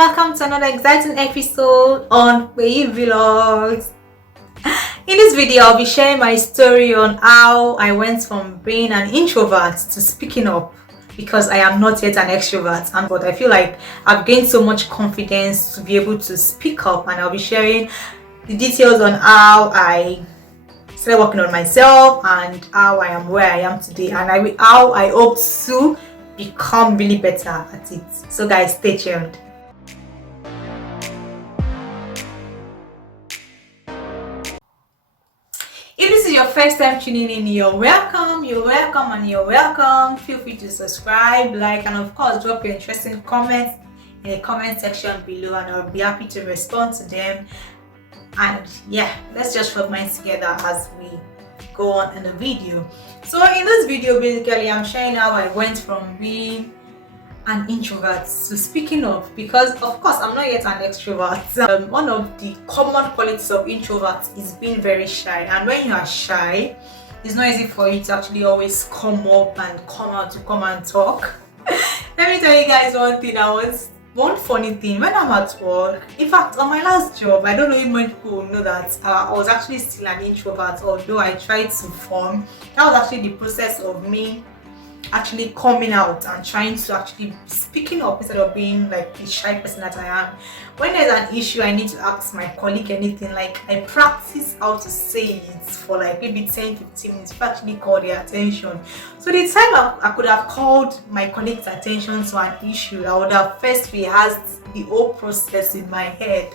welcome to another exciting episode on Peyi Vlogs. In this video, I'll be sharing my story on how I went from being an introvert to speaking up, because I am not yet an extrovert, but I feel like I've gained so much confidence to be able to speak up, and I'll be sharing the details on how I started working on myself and how I am where I am today, and how I hope to become really better at it. So guys, stay tuned. If this is your first time tuning in, you're welcome, and you're welcome. Feel free to subscribe, like, and of course drop your interesting comments in the comment section below, and I'll be happy to respond to them. And yeah, let's just rub minds together as we go on in the video. So in this video, basically I'm sharing how I went from being an introvert to speaking up, because of course I'm not yet an extrovert. One of the common qualities of introverts is being very shy, and when you are shy, it's not easy for you to actually always come up and come out to come and talk. Let me tell you guys one funny thing. When I'm at work, in fact on my last job, I don't know if many people know that I was actually still an introvert, although I tried to form. That was actually the process of me actually coming out and trying to actually speaking up instead of being like the shy person that I am. When there's an issue, I need to ask my colleague anything, like I practice how to say it for like maybe 10-15 minutes to actually call their attention. So the time I could have called my colleague's attention to an issue, I would have first rehearsed the whole process in my head.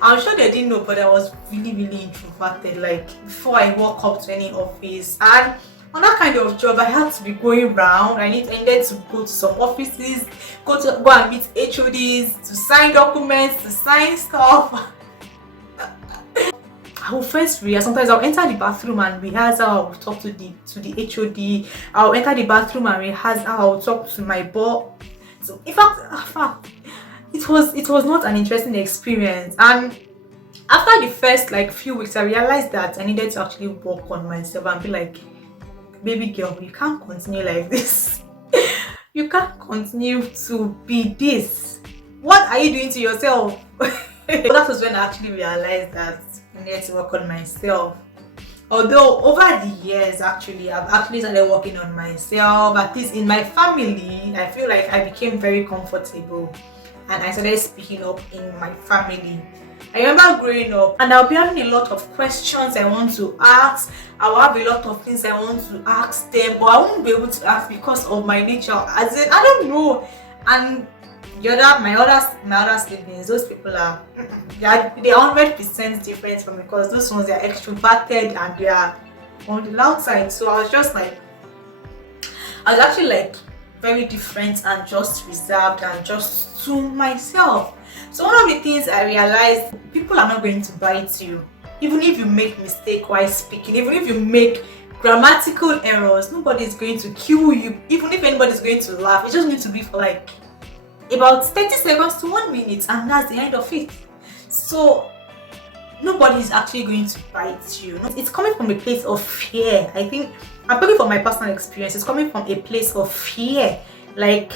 I'm sure they didn't know, but I was really introverted. Like before I walk up to any office, and on that kind of job, I had to be going around. I needed to go to some offices, go and meet HODs, to sign documents, to sign stuff. I will first rehearse. Sometimes I'll enter the bathroom and rehearse how I'll talk to the HOD. I'll enter the bathroom and rehearse how I'll talk to my boss. So in fact, it was not an interesting experience. And after the first like few weeks, I realized that I needed to actually work on myself and be like, baby girl, you can't continue like this. You can't continue to be this. What are you doing to yourself? That was when I actually realized that I needed to work on myself. Although over the years, actually, I've actually started working on myself. At least in my family, I feel like I became very comfortable and I started speaking up in my family. I remember growing up and I'll be having a lot of questions I want to ask. I'll have a lot of things I want to ask them, but I won't be able to ask because of my nature. As in, I don't know. And my other siblings, those people are they are 100% different from me, because those ones are extroverted and they are on the loud side. So I was actually like very different and just reserved and just to myself. So one of the things I realized, people are not going to bite you. Even if you make mistake while speaking, even if you make grammatical errors, nobody is going to kill you. Even if anybody is going to laugh, it's just going to be for like about 30 seconds to 1 minute, and that's the end of it. So nobody is actually going to bite you. It's coming from a place of fear. I think I'm talking from my personal experience. It's coming from a place of fear. Like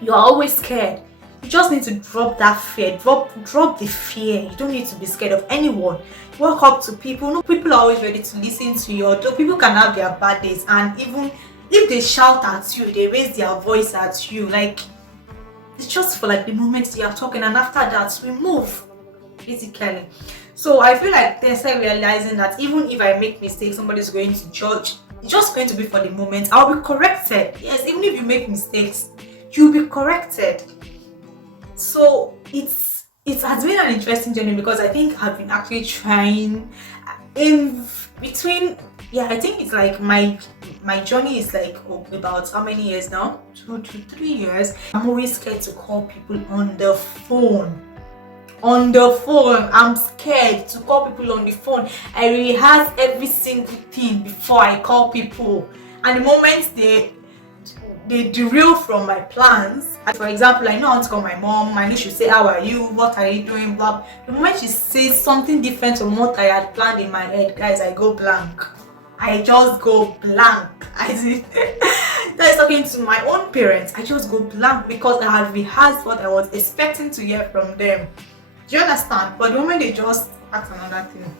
you are always scared. You just need to drop that fear. Drop the fear. You don't need to be scared of anyone. Walk up to people. No, people are always ready to listen to you. Although people can have their bad days, and even if they shout at you, they raise their voice at you, like it's just for like the moment they are talking, and after that we move basically. So I feel like they're realizing that even if I make mistakes, somebody's going to judge. It's just going to be for the moment. I'll be corrected. Yes, even if you make mistakes, you'll be corrected. So it has been an interesting journey, because I think I've been actually trying in between. Yeah, I think it's like my journey is like about how many years now? 2 to 3 years. I'm always scared to call people on the phone. I'm scared to call people on the phone. I rehearse every single thing before I call people, and the moment they derail from my plans. For example, I know how to call my mom. I know she'll say, how are you, what are you doing, blah. The moment she says something different from what I had planned in my head, guys, I go blank. I just go blank. I see. That is talking to my own parents. I just go blank because I had rehearsed what I was expecting to hear from them. Do you understand? But the moment they just ask another thing,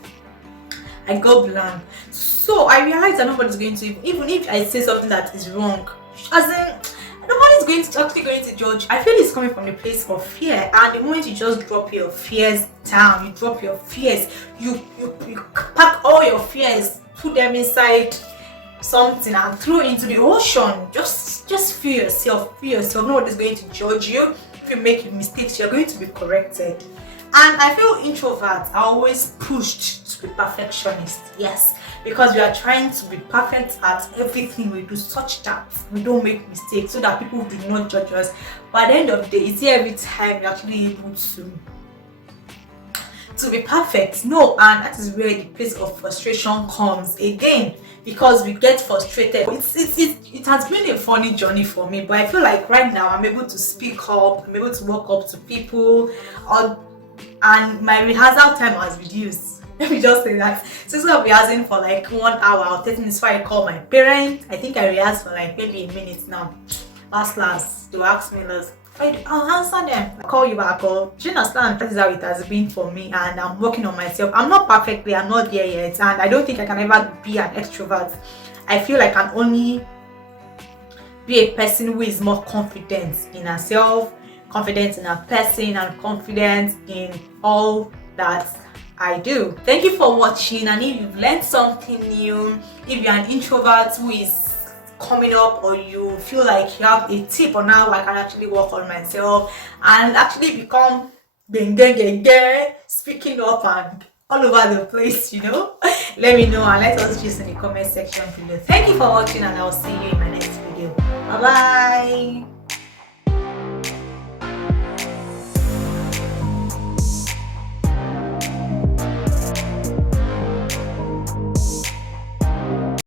I go blank. So I realized that nobody's going to, even if I say something that is wrong, as in nobody's going to actually going to judge. I feel it's coming from the place of fear, and the moment you just drop your fears down, you drop your fears, you pack all your fears, put them inside something and throw into the ocean. Just feel yourself. Nobody's going to judge you. If you make mistakes, you're going to be corrected. And I feel introverts are always pushed to be perfectionists. Yes, because we are trying to be perfect at everything we do, such that we don't make mistakes, so that people do not judge us. But at the end of the day, it's every time you're actually able to be perfect. No, and that is where the place of frustration comes again, because we get frustrated. It has been a funny journey for me, but I feel like right now I'm able to speak up, I'm able to walk up to people, and my rehearsal time has reduced. Let me just say that. So instead of rehearsing for like 1 hour or 30 minutes before I call my parents, I think I rehearsed for like maybe a minute now. Last, they will ask me, I'll answer them. I'll call you back. Or do you understand? That is how it has been for me, and I'm working on myself. I'm not perfectly, I'm not there yet, and I don't think I can ever be an extrovert. I feel like I can only be a person who is more confident in herself, confident in her person, and confident in all that I do. Thank you for watching, and if you've learned something new, if you're an introvert who is coming up, or you feel like you have a tip on how I can actually work on myself and actually become speaking up and all over the place, let me know and let us choose in the comment section below. Thank you for watching, and I'll see you in my next video. Bye bye.